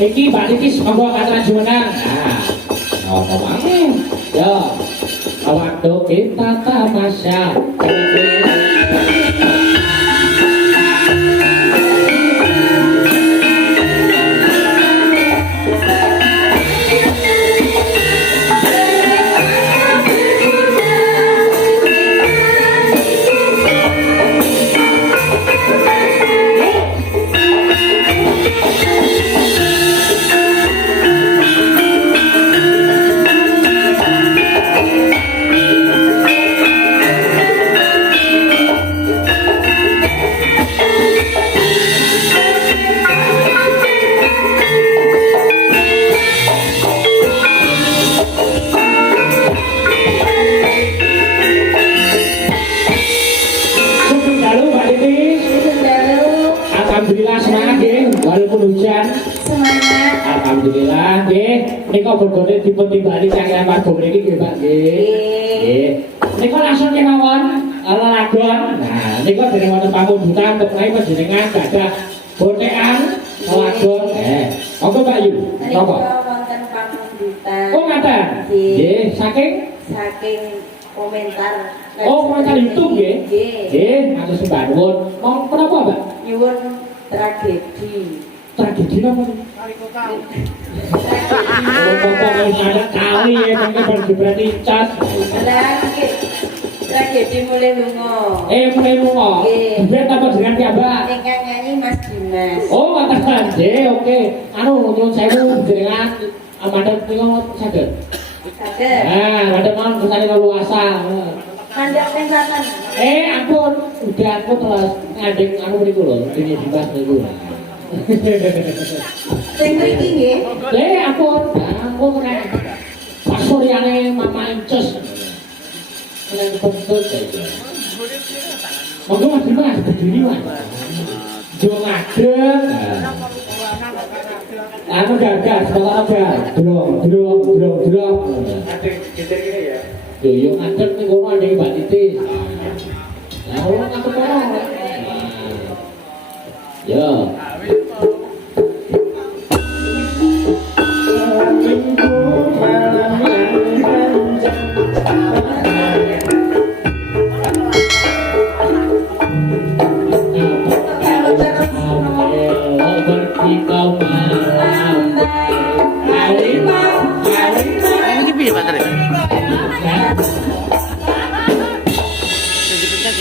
Iki Mbak Niki semoga kata jumenang. Nah, ngomong yo. Waktu kita tamasya. Walaupun hujan semangat. Alhamdulillah nggih nika bergone dipun timbali kaliyan warga mriki nggih Pak nggih. Nika langsung kemawon lelagon. Nah nika dening wonten pamundhutan menawi panjenengan gadah bonekan lelagon. Monggo Pak Yu. Napa? Wonten pamundhutan. Oh ngaten. Nggih saking komentar. Oh komentar YouTube nggih. Nggih matur sembah nuwun. Mong menapa Mbak? Nyuwun tragedi apa nih? Kali kota. Kalau ada kali ya, mungkin berarti cas. Tragedi mulai lungo. Mulai lungo. Duet apa dengan Mbak? Ingkang nyanyi Mas Dimas. Oh, katakan. Oke. Anu nyuwun sewu jenengan mandhap niku saged. Saged. Nah, mandhap mau kesane luasa. Mandhap pensaten. Ampun, udah aku terus ngadeg anu niku lho, dene Dimas niku. Sing mriki nggih. Ampun kena. Pas Suryane Mama Incus. Kena kentut ya. Monggo Mas Dimas berdiri Mas. Jo ngadeg. Anu gagas, sekolah gagas. Drong. Ngadeg geger kene ya. Yo ngadeg ning kono ning Mbak Titi. Lah ora ngadeg kono. Yo.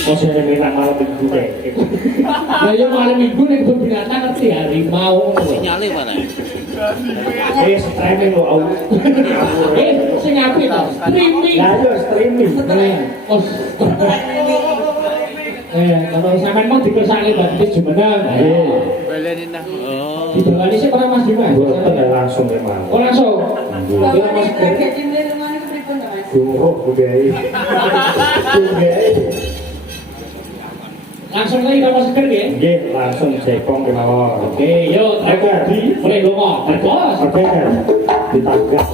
Maksudnya memang malam minggu deh. Nah ya malam minggu nih kebun binatang ngerti harimau. Sinyale mana? Streaming lo au. Sing apik to? Streaming. Lah yo streaming. Oh. Kalau sampean mau dikersake berarti jumeneng. Balenin dah. Oh. Dibawani sih para Mas Dimas. Boten langsung memang. Oh langsung. Bapak niku tragedi mulai lungo niku pripun to Mas? Guru budaya. Langsung lagi kalau seger ya? Nggih, langsung jekong kemawon. Oke, yuk tragedi mulai lungo. Terus. Oke kan? Ditanggap.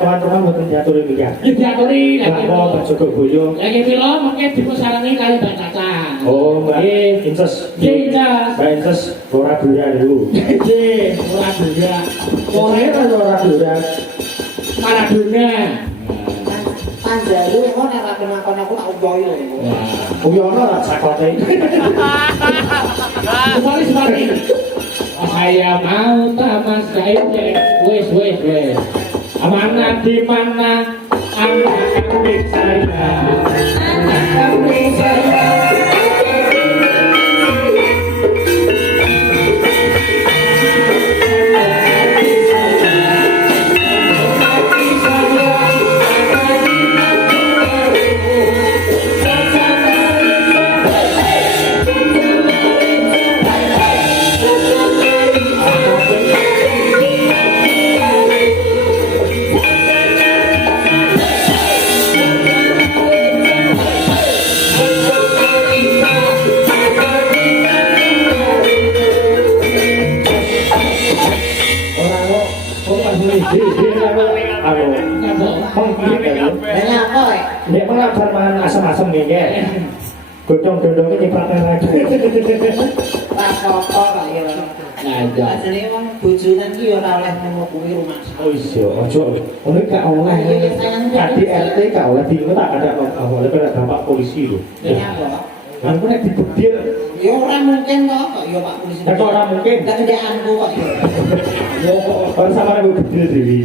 teman-teman mboten diaturi miliar. Ya diaturi lagi. Bahwa Bajogo Boyo. Lagi film mungkin dipusarani kali Mbak Caca. Oh, Mbak Nggih. Inces. Nggih, Inces. Mbak Inces ora buya dulu. Nggih, ora dunya. Ora ora buya. Para dunia. Panjalu kok nek ra kenakon aku tak uboyo. Uyono ora sakote. Sekali. Oh, saya mau tamas kain wes. Amanah di mana anak kambing saya. Anak kambing saya. Banyak apa ya? Nek melaksan mangan asam-asam nggih. Godhong-godhonge nyipratne lagi. Tak apa-apa kok ya. Nah, Asline wong bojonan ki ora oleh nemu kuwi rumah. Oh iya, ojo. Ono gak oleh. Kadi RT gak oleh bingung tak ada oleh pada dampak polisi lho. Ya kok. Aku nek dibedil, Ya ora mungkin kok ya Pak Polisi. nek ora mungkin. Kendaanku kok ya. Yo kok sampeyan mau bedil dewi.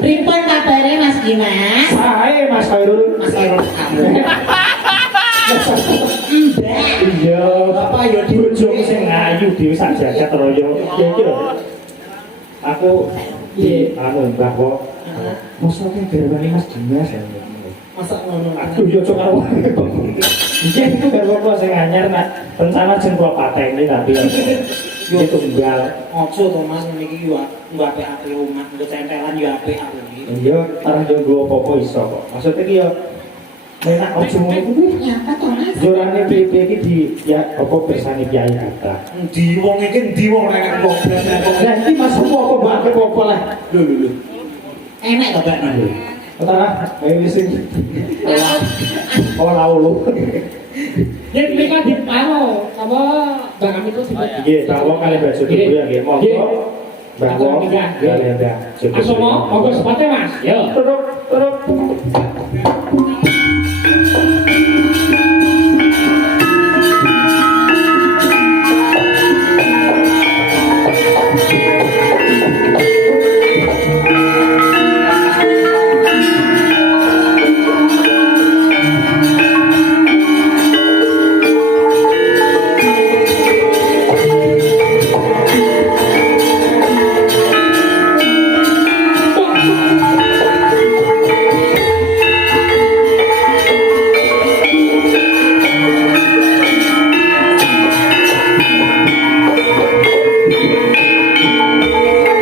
Pripun kabare Mas Dimas? Sae Mas Khairul. Mas Khairul. Iya, Apa ya bojomu sing ayu dhewe sak jagat raya. Ya iki lho. Aku anu Mbah kok. Mosok garwane Mas Dimas ya. Masa ngono. Aduh yo cok karo. Iki itu garwa sing anyar nak rencana jeng kula pateni tapi yo tunggal. Ojo to Mas ngene iki yo apik-apik omah, nggo centelan yo apik aku iki. Iya, arah yo nggo apa-apa iso kok. Maksudnya iki yo enak ojo ngono kuwi. Ya apa to Mas? Jorane piye iki di ya apa bersani kiai kita. Endi wong iki endi wong nek kok Lah iki masuk apa mbak apa lah. lho. Enak to Pak? Utara, ayo sing. Ora ulu. jadi mereka di pano apa bang itu Nggih, bawa kali baju dulu ya nggih. Monggo. Bawa kalian dah. langsung mau sepatnya mas yo Terus.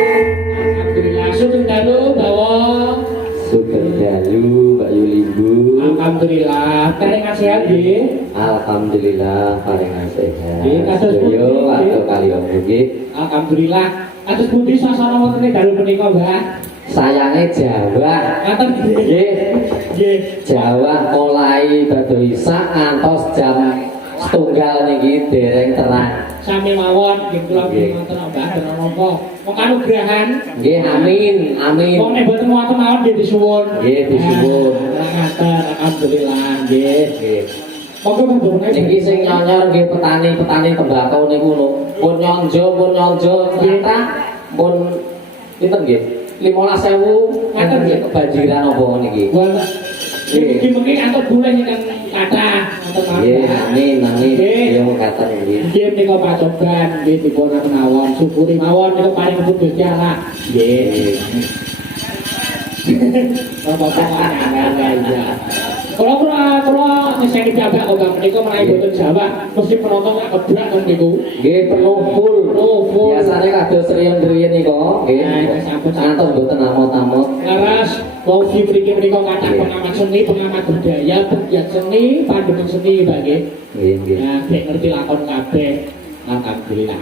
alhamdulillah sugeng dalu bawa Sugeng dalu Mbak Yulibu. alhamdulillah karengan sehat nggih. Alhamdulillah paringan sehat. Nggih, kados pundi, Yo nggih? atau kalian nggih. Alhamdulillah atus pundi suasana wonten ing dalu punika Mbah Sayange Jawa. ngaten Nggih, nggih Jawa mulai badu isak ngantos jam setunggal niki dereng terang. sami mawon nggih kula Nggih. wonten Mbah dan napa mong kanugrahan Nggih, amin, amin. wong nek boten wonten mawon nggih disuwun Nggih, disuwun. ngaten alhamdulillah nggih Nggih. monggo Mbah Niki sing nyonyor nggih petani-petani tembakau niku lho. Pun nyonjo kita pun pinten nggih? 15.000 ngaten nggih kebanjiran apa niki. Iki mungkin antuk boleh ingkang kathah wonten mawon. Nggih, amin, amin. Nggih. Yo katen nggih. Nggih menika pacoban nggih dipun mawon syukuri mawon menika paring kebut Gusti Allah. Nggih. Bapak ya. Kalau nyeseni piyambak kok Bang menika menawi boten Jawa mesti penonton kok kebrak kan niku. Nggih perlu full. Full. Biasane kados riyen-riyen niku, nggih. Nah, sampun. Ngantos mboten amot-amot. Laras mau mriki menika kathah pengamat seni, pengamat budaya, pegiat seni, pandemen seni Mbak nggih. Nggih, nggih. Nah, nek ngerti lakon kabeh. Alhamdulillah.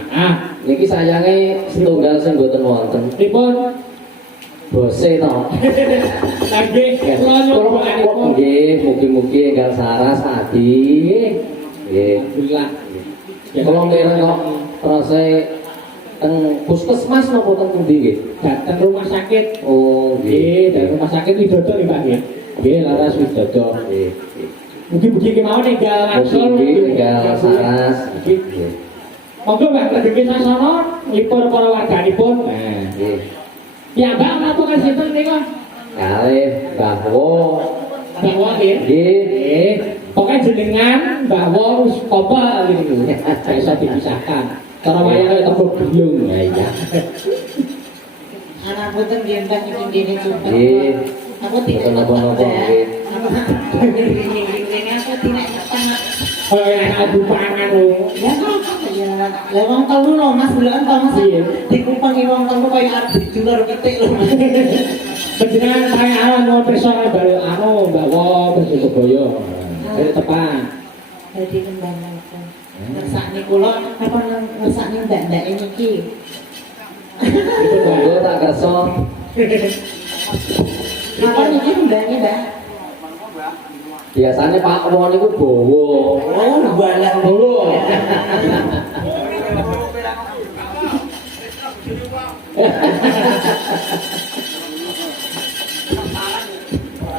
Niki sayange setunggal sing mboten wonten. Pripun? bose to. Lagi kula nyobaanipun. Nggih, mugi-mugi enggal saras adi. Nggih. Alhamdulillah. Ya kalau mireng kok prase teng puskesmas napa teng pundi nggih? Datang rumah sakit. Oh, Nggih, dari rumah sakit Widodo nih Pak nggih. Nggih, laras Widodo. Nggih. Mugi-mugi kemawon ninggal langsung. Mugi enggal saras. Nggih. Monggo Mbak lagi sasana ngipur para warganipun. Nah, nggih. Ya Mbak napa kan sinten niku? Kalih bahwa Bahwa nggih. nggih Pokoknya jenengan bahwa wis apa gitu. Gak bisa dipisahkan. Cara wayang kaya tembok beliung. Ya iya. Anak boten nggih mbak iki dene coba. nggih. Aku Boten napa-napa nggih. Ini aku tidak pernah. Kaya anak bupangan lho. Ya kan ya. Lah wong telu lho Mas bulan to Mas. Iya. Dikupangi wong telu kaya arep dijulur ketik lho. Panjenengan saya aran mau pirsa bali anu bahwa Bojoboyo. Dari tepan. Dadi kembang ngersakne kula apa ngersakne ndak-ndak niki. Monggo tak kersa. Apa niki kembangnya Mbak? Biasanya Pak Won niku bowo. Oh, balah Bowo.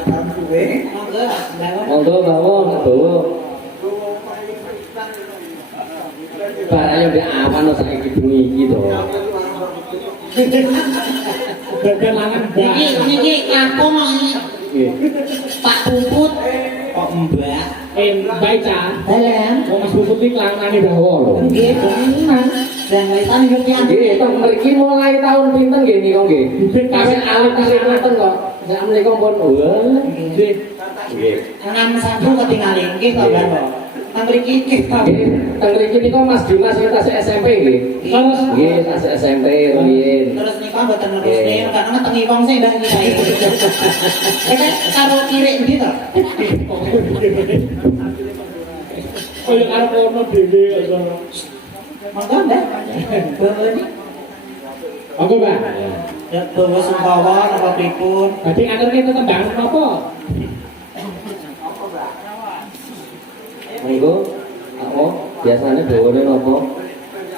Monggo, Mbak. Monggo mawon bowo. Barangnya udah aman loh saiki bengi iki to. Bagian lanang Mbak. Niki aku mau Nggih. Pak Puput kok Mbak. Mbak Ica. Dalam. Wong Mas Puput iki langane bahwa lho. Nggih, bener. Dan wetan yo pian. Nggih, teng mriki mulai tahun pinten nggih nika nggih. Kasih alit kasih ngoten kok. Sak menika pun wah. Nggih. Nggih. 61 ketinggalan nggih to Mbak. Nang mriki nggih to. Nggih, teng mriki nika Mas Dimas kita tasik SMP nggih. Terus Nggih, tasik SMP rumiyin. terus nika mboten nerusne karena tengi wong sing Mbak iki. Nek karo kirik ndi to? Kaya karo kono dhewe kaya. Monggo Mbak. Bawa ni. Monggo Mbak. Ya bawa sungkawa napa pripun? Berarti ngaturke tembang napa? Monggo. Apa? Biasanya bawane napa?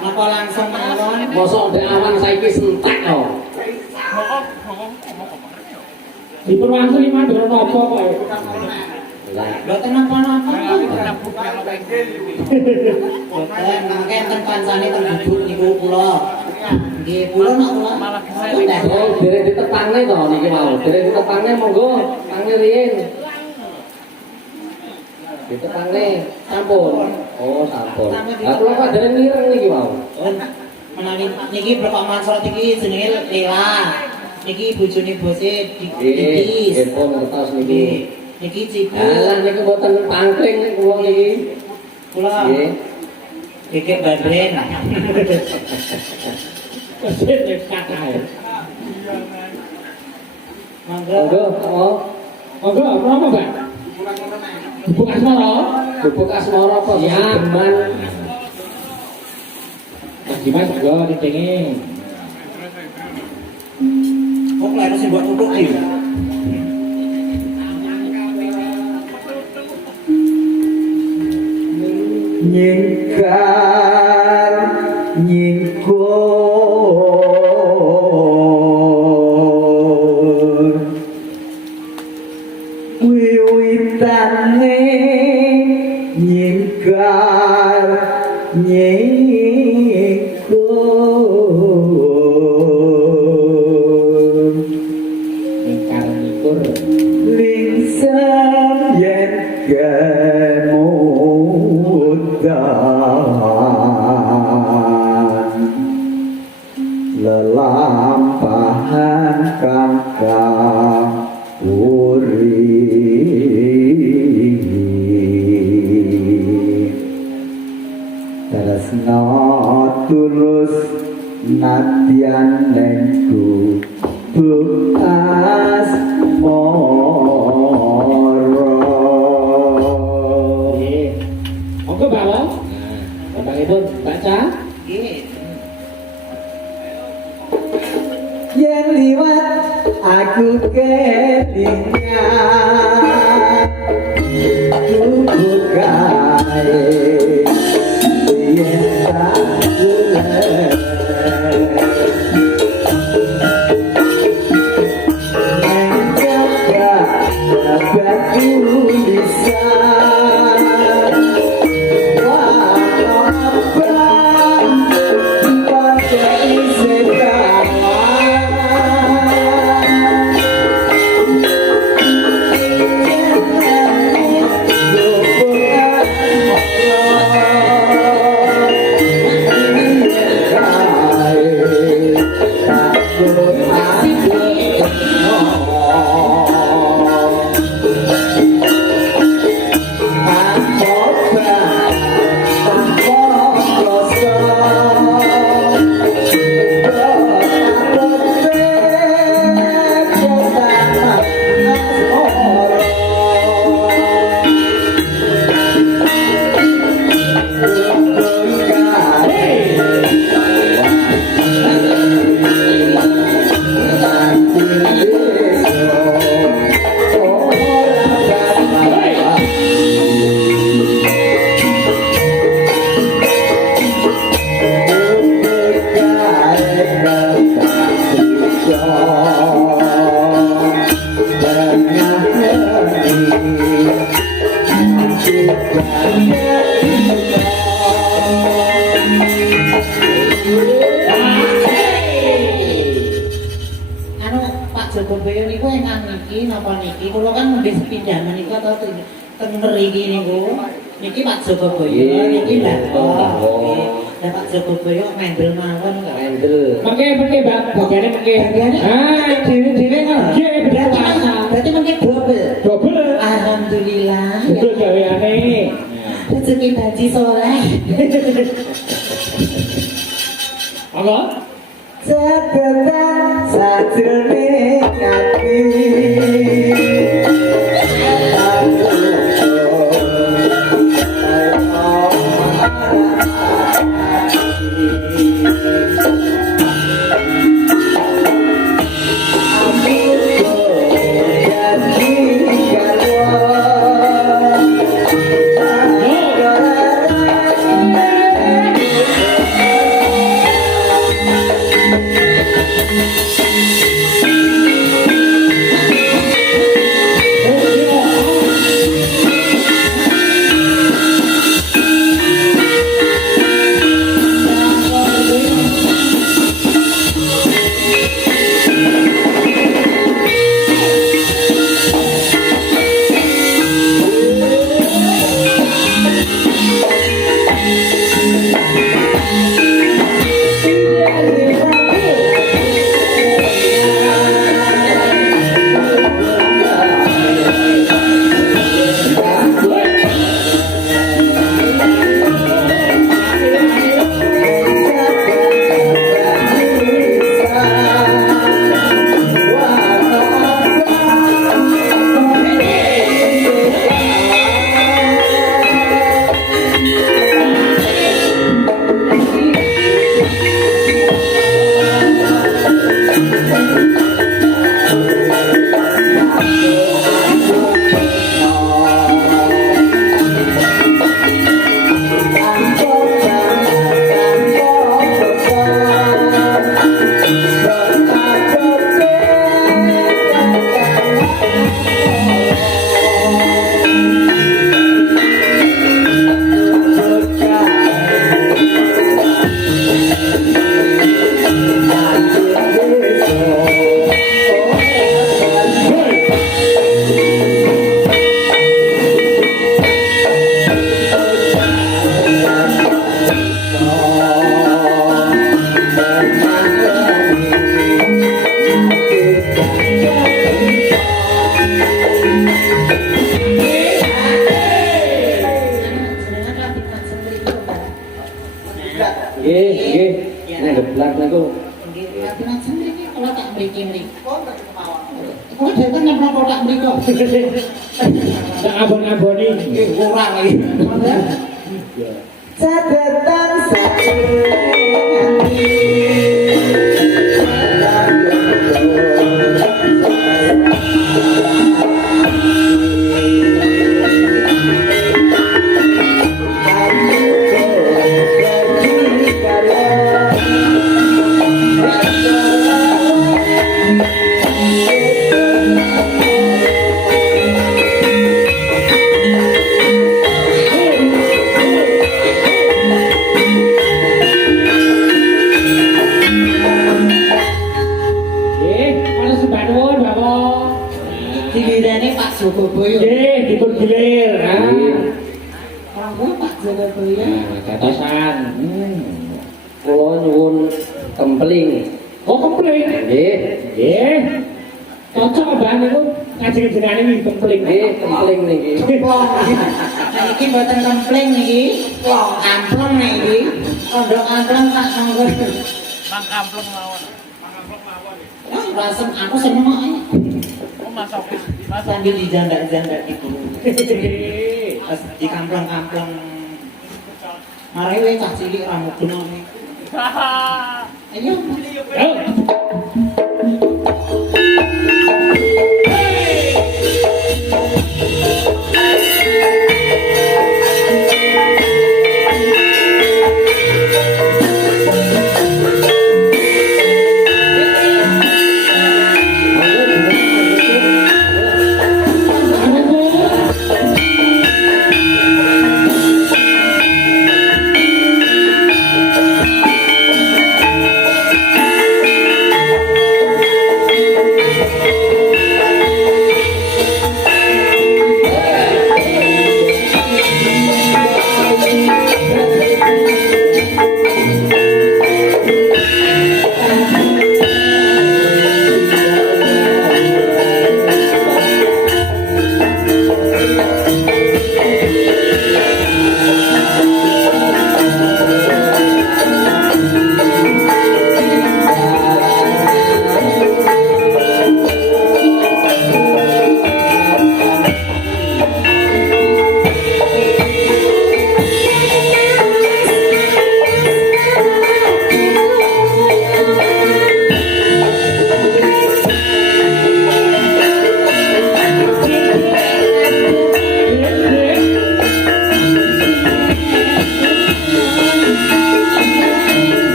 Napa langsung mawon? Mosok ndek awan saiki sentak to. Dipun wangsul mandro napa kok. Lah, Mboten napa-napa. Mboten mangke enten kancane ten duduk niku kula. Nggih, kula nak kula. oh, derek ditepangne to niki mau. Derek ditepangne monggo, pangne riyin. Ditepangne sampun. Oh, sampun. Lah kula kok derek mireng niki mau. Menawi niki Bapak Mansur iki jenenge Lela. Niki bojone bose Nggih, Didis. nggih ngertos niki. Nggih. Niki Cibu. Alah niku mboten pangkring niku wong niki. Kula Nggih. Keke Badren. Wis nek katae. Monggo. Monggo, mau Monggo napa Mbak? Bubuk asmara. bubuk asmara apa Ya. geman. Mas Dimas monggo dicenge. Kok kleru sing buat tutuk iki? Nyingkar nyingkur wiwitane nyingkar nyingkur Ingkar nikur. lingsam yen kemudan lelampahan kangkang urip tresna tulus nadyan nengku bekas moro Nggih. Monggo Mbak Wong. Nah, tembangipun baca. Nggih. yen liwat aku kelingan tubuh gawe yen tak golek Anu Pak Joko Boyo niku ingkang niki napa niki kula kan nggih sepindahan niku atau teng mriki niku niki Pak Joko Boyo niki Mbak Lah Pak Joko Boyo mendel mawon kok Mendel. Mengke Mbak, bagiane mengke. Ah, dhewe-dhewe ngerti berarti mungkin double. double. Alhamdulillah. Itu gaweane. Rezeki baji soleh. Apa? Catatan sajroning ati geblak niku. Nggih, lajeng mriki kula tak mriki. Kula dateng nang kotak mriku. Tak abon-aboni. Nggih, kurang iki. Catatan sajroning ati kuwi Pak Jokoboyo. Nah, katosan. Kula nyuwun kempling. Oh, kempling. Nggih. Nggih. Cocok Mbak niku ngajeng-jenengane iki kempling. Nggih, kempling niki. Nah, iki mboten kempling niki, wong ampleng niki. Pondok ampleng tak monggo. Mang ampleng mawon. Ah, rasem aku seneng kok. Oh, masuk. Sambil dijandak-jandak gitu. Pas di kampleng-kampleng. Mari we cah cilik ra mudeng. Ayo. Ayo.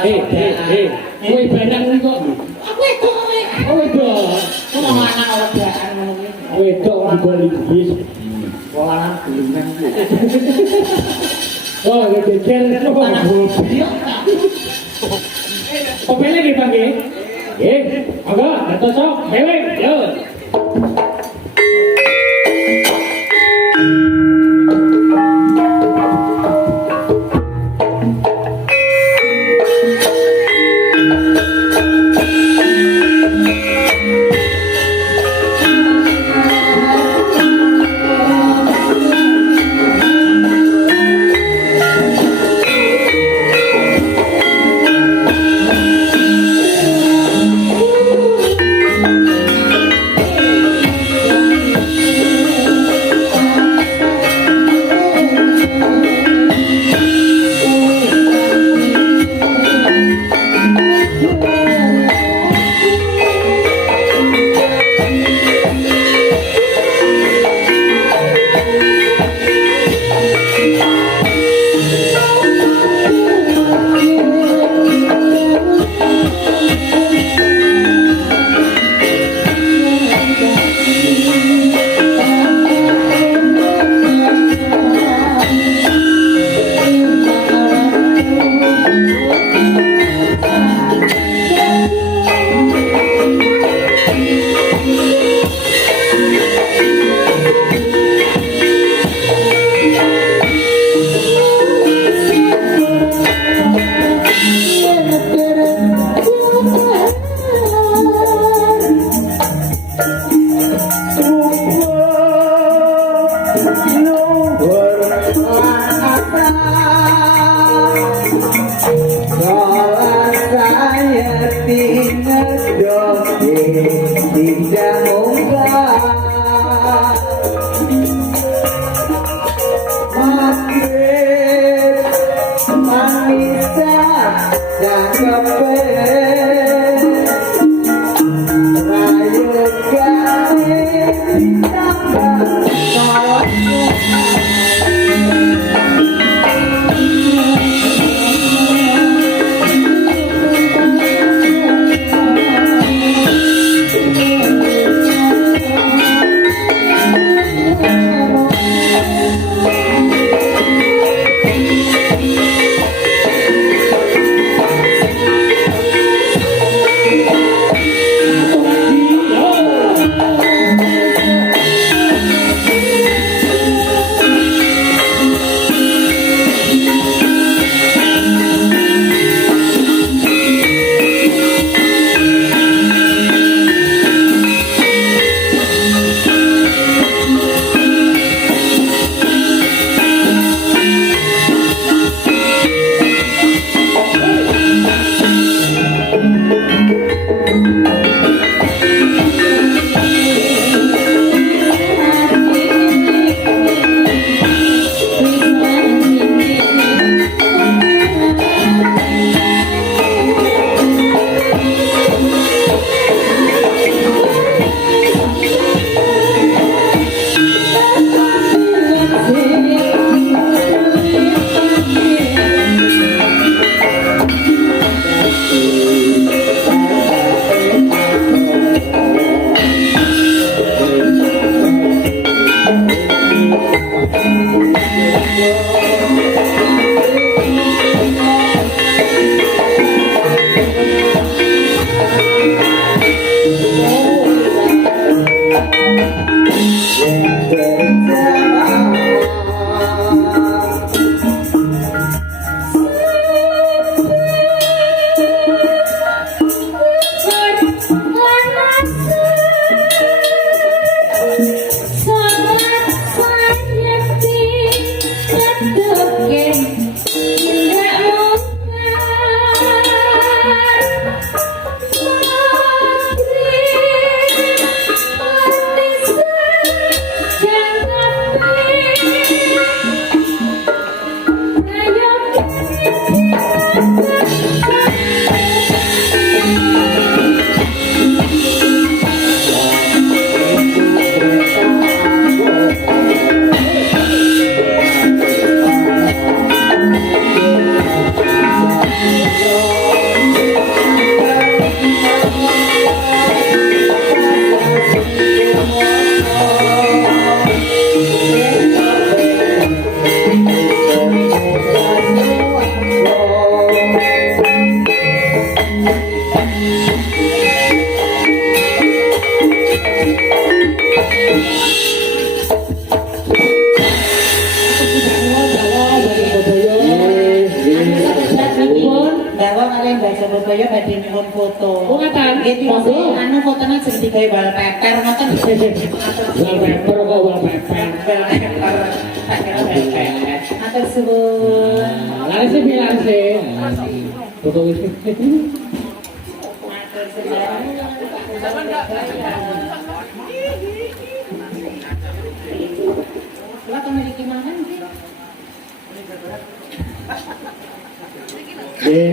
Kowe barang kuwi kok. Aku itu kowe. Oh, wedok. Kok mau anak wedaan ngono kuwi. Wedok ora bali bis. Walah gelengan kuwi. Oh, geger kok Anak hobi. Iya. Kopele nggih, Pak nggih. Nggih, monggo, cocok. Dewe, yo. Bawa kalian baca Surabaya badhe nyuwun foto. Oh, ngaten. Nggih Monggo. anu fotone sing digawe wallpaper ngoten. Wallpaper kok wallpaper. Matur suwun. Laris sih bilang sih. Foto itu. Matur suwun. Kula kemriki mangan nggih.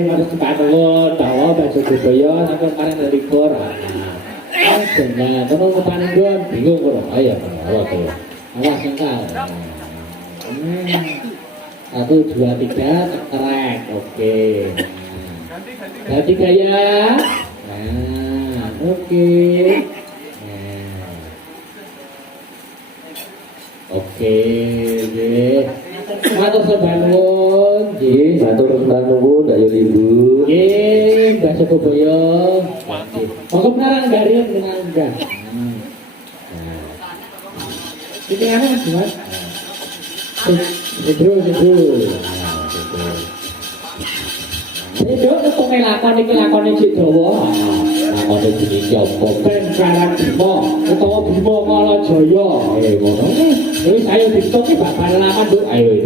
Harus cepat lo, tahu bahasa Surabaya, sampai kemarin dari Korea. Dengan teman kepanen gue bingung kok, ayo bawa tuh, awas engkau. 1, 2, 3, tekrek, oke. Ganti gaya. Nah, oke. Oke, deh. Matur sebangun, Nggih, matur sembah nuwun Dayo Ibu. nggih, bahasa Surabaya. Monggo penarang dari kenangga. Ini anu Mas Mas. Sedro. Sedro ketemu lakon iki lakone Cik Dawa. Lakone jenenge Jompo Ben Karan Bima utawa Bima Kalajaya. Ngono. Wis ayo ditoki bab pengalaman, Duk. Ayo.